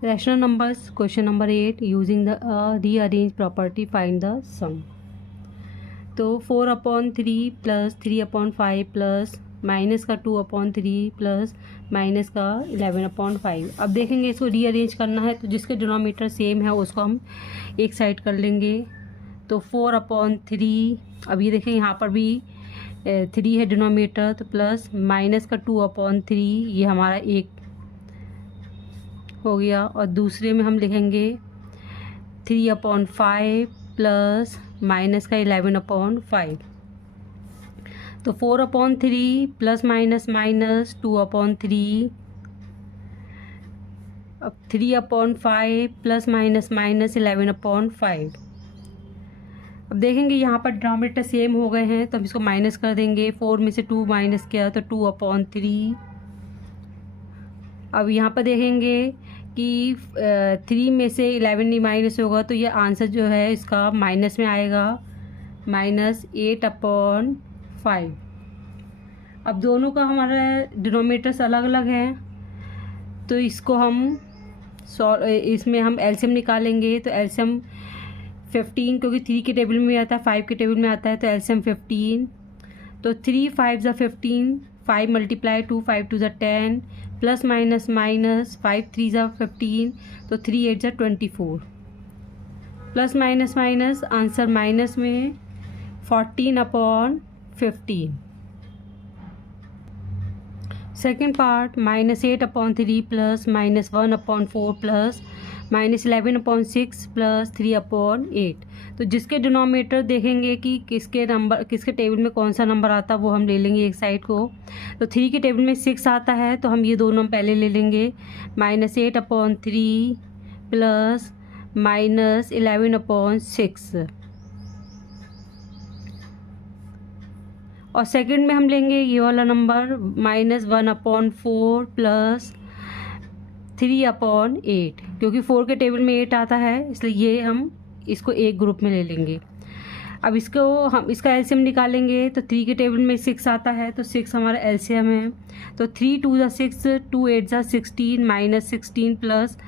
Rational numbers, question number 8, using the rearrange property, find the sum. तो 4/3 plus 3/5 plus minus का 2/3 plus minus का 11/5। अब देखेंगे इसको रीअरेंज करना है, तो जिसके डिनोमीटर सेम है उसको हम एक साइड कर लेंगे। तो 4/3, अब ये देखें यहाँ पर भी 3 है डिनोमीटर, तो प्लस माइनस का 2/3, ये हमारा एक हो गया। और दूसरे में हम लिखेंगे 3/5 प्लस माइनस का 11/5। तो 4/3 प्लस माइनस माइनस 2/3, अब 3/5 प्लस माइनस माइनस 11/5। अब देखेंगे यहाँ पर डिनोमिनेटर सेम हो गए हैं, तो हम इसको माइनस कर देंगे। 4 में से 2 माइनस किया तो 2/3। अब यहाँ पर देखेंगे कि 3 में से 11 नहीं माइनस होगा, तो ये आंसर जो है इसका माइनस में आएगा, -8/5। अब दोनों का हमारा डिनोमिनेटर्स अलग अलग हैं, तो इसको हम इसमें हम एलसीएम निकालेंगे। तो एलसीएम 15, क्योंकि 3 के टेबल में आता है, 5 के टेबल में आता है, तो एलसीएम 15। तो 3 5 ज़ा 15, 5 × 2, 5 2 ज़ा 10, प्लस माइनस माइनस 5 3 ज़ा 15, तो 3 8 ज़ा 24, plus minus minus answer minus में 14/15। Second part, -8/3 plus -1/4 plus -11/6 plus 3/8। तो जिसके डिनोमिनेटर देखेंगे कि किसके टेबल में कौन सा नंबर आता है, वो हम ले लेंगे एक साइड को। तो 3 के टेबल में 6 आता है, तो हम ये दोनों पहले ले लेंगे, -8/3 प्लस -11/6। और सेकंड में हम लेंगे ये वाला नंबर, -1/4 प्लस 3/8, क्योंकि 4 के टेबल में 8 आता है, इसलिए ये हम इसको एक ग्रुप में ले लेंगे। अब इसको हम इसका एलसीएम निकालेंगे। तो 3 के टेबल में 6 आता है, तो 6 हमारा एलसीएम है। तो 3 2 ज़ा 6, 2 8 ज़ा 16, -16 प्लस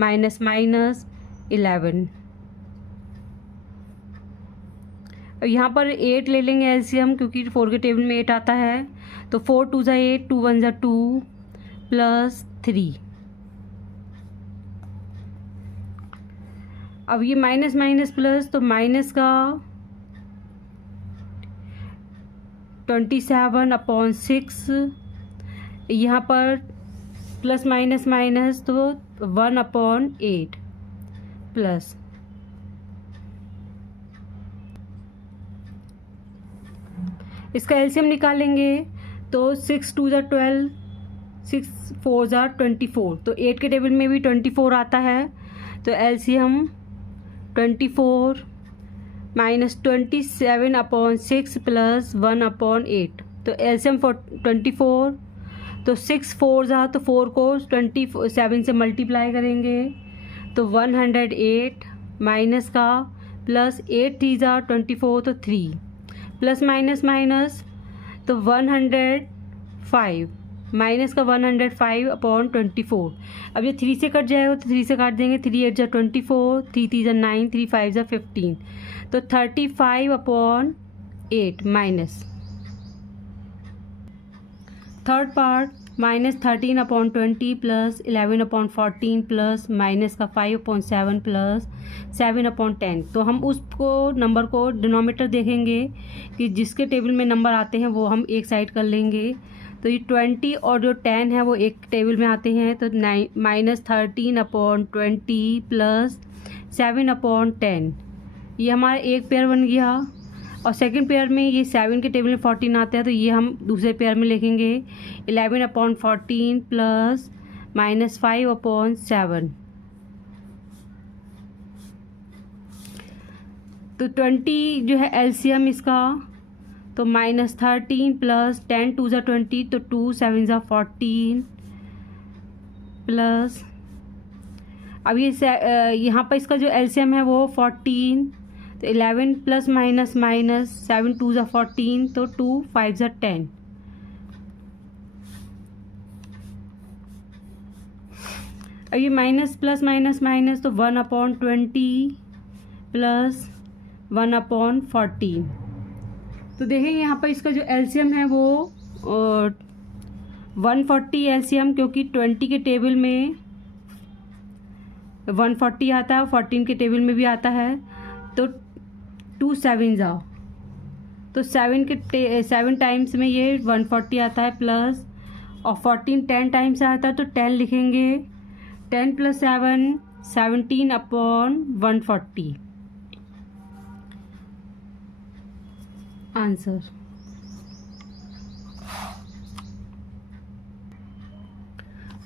माइनस माइनस 11। अब यहाँ पर 8 ले लेंगे एलसीएम, क्योंकि 4 के टेबल में 8 आता है। तो 4 2 ज़ा 8, 2 1 ज़ा 2 प्लस 3। अब ये माइनस माइनस प्लस, तो माइनस का 27/6, यहाँ पर प्लस माइनस माइनस तो 1/8 प्लस। इसका एलसीएम निकालेंगे। तो 6 2 ज़ा 12, 6 4 ज़ा 24, तो 8 के टेबल में भी 24 आता है। तो एलसीएम 24 -27/6 प्लस 1/8, तो एलसीएम 24। तो 6 4 ज़ा, तो 4 को 27 से मल्टीप्लाई करेंगे, तो 108 माइनस का प्लस 8 3 ज़ा 24, तो 3 प्लस माइनस माइनस, तो 105 माइनस का 105/24। अब ये 3 से कट जाएगा, तो 3 से काट देंगे। 3 8 ज़ा 24, 3 3 ज़ा 9, 3 5 ज़ा 15, तो 35/8 minus. Third part, -13/20 plus 11/14 plus minus का 5/7 प्लस 7/10। तो हम उसको नंबर को डिनोमिनेटर देखेंगे कि जिसके टेबल में नंबर आते हैं वो हम एक साइड कर लेंगे। तो ये 20 और जो 10 है वो एक टेबल में आते हैं, तो -13/20 प्लस 7/10, ये हमारा एक पेयर बन गया। और सेकंड पेयर में ये 7 के टेबल में 14 आता है, तो ये हम दूसरे पेयर में लिखेंगे 11/14 प्लस -5/7। तो 20 जो है एलसीएम इसका, तो -13 प्लस 10 2 ज़ा 20, तो 2 7 ज़ा 14 प्लस। अब ये यहाँ पर इसका जो एलसीएम है वो 14, तो 11 प्लस माइनस माइनस 7 2 ज़ा 14, तो 2 5 ज़ा 10। अब ये माइनस प्लस माइनस माइनस, तो 1/20 प्लस 1/14। तो देखेंगे यहाँ पर इसका जो एलसीएम है वो 140 एलसीएम, क्योंकि 20 के टेबल में 140 आता है, 14 के टेबल में भी आता है। तो 2 7 जा, तो 7 टाइम्स में ये 140 आता है प्लस, और 14 10 टाइम्स आता है तो 10 लिखेंगे। 10 + 7 17/140 answer.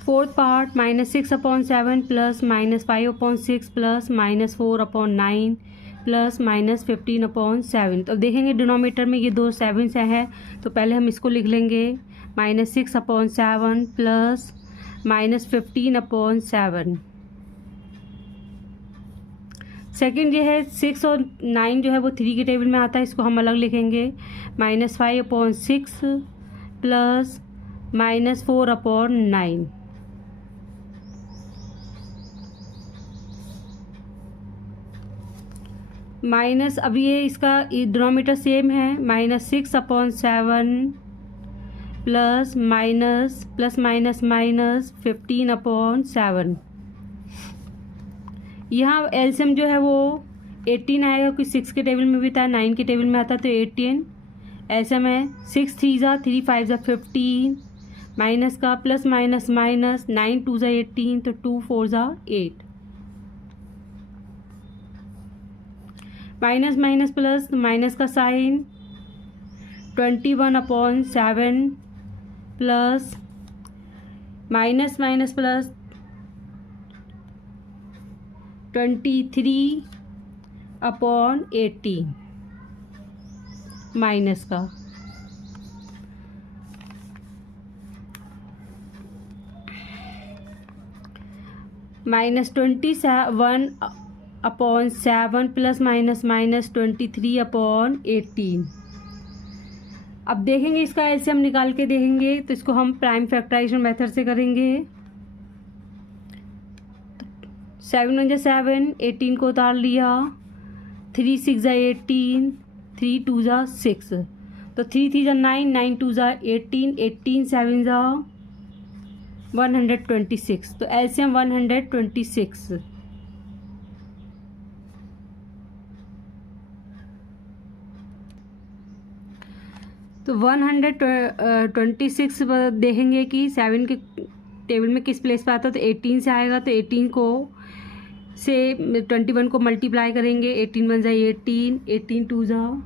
Fourth part -6/7 plus -5/6 plus -4/9 plus -15/7। तो अब देखेंगे डिनोमीटर में ये दो 7 से है, तो पहले हम इसको लिख लेंगे -6/7 प्लस -15/7। सेकंड ये है 6 और 9 जो है वो 3 के टेबल में आता है, इसको हम अलग लिखेंगे। -5/6 प्लस -4/9। माइनस, अब ये इसका डिनोमीटर सेम है, -6/7 प्लस -15/7। यहाँ एलसीएम जो है वो 18 आएगा, क्योंकि 6 के टेबल में भी था, 9 के टेबल में आता, तो 18 एलसीएम है। 6 3 जा 3 5 जा 15, माइनस का प्लस माइनस माइनस, 9 2 जा 18, तो 2 4 जा 8। माइनस माइनस प्लस, माइनस का sign, 21/7 plus minus minus plus 23/80 minus का। -21/7 प्लस -23/18। अब देखेंगे इसका एलसीएम निकाल के देखेंगे, तो इसको हम प्राइम फैक्टराइजेशन मेथड से करेंगे। 7 1 जा 7, 18 को उतार लिया, 3 6 जा 18, 3 2 जा 6, तो 3 3 जा 9, 9 2 जा 18, 18 7 जा 126, तो एलसीएम 126। तो 126 देखेंगे कि 7 के टेबल में किस प्लेस पे आता है, तो 18 से आएगा, तो 18 को से 21 को मल्टीप्लाई करेंगे। 18 1 जा 18, 18 2 जा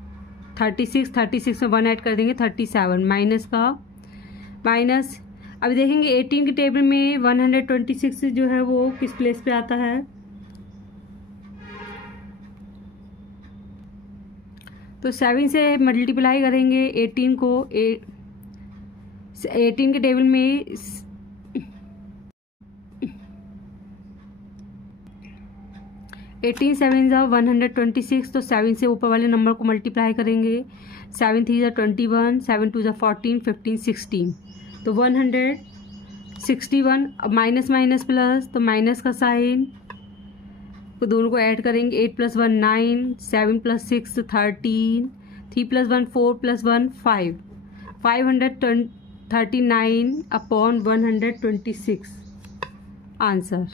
36, 36 में 1 ऐड कर देंगे 37, माइनस का माइनस। अब देखेंगे 18 के टेबल में 126 जो है वो किस प्लेस पे आता है, तो 7 से मल्टीप्लाई करेंगे 18 को। 18 के टेबल में 18 7 जा 126, तो 7 से ऊपर वाले नंबर को मल्टीप्लाई करेंगे। 7 3 जा 21, 7 2 जा 14, 15 16, तो 161। अब माइनस माइनस प्लस, तो माइनस का साइन, तो दोनों को ऐड करेंगे। 8 + 1 9, 7 + 6 13, 3 + 1 4 + 1 5, 539/126 आंसर।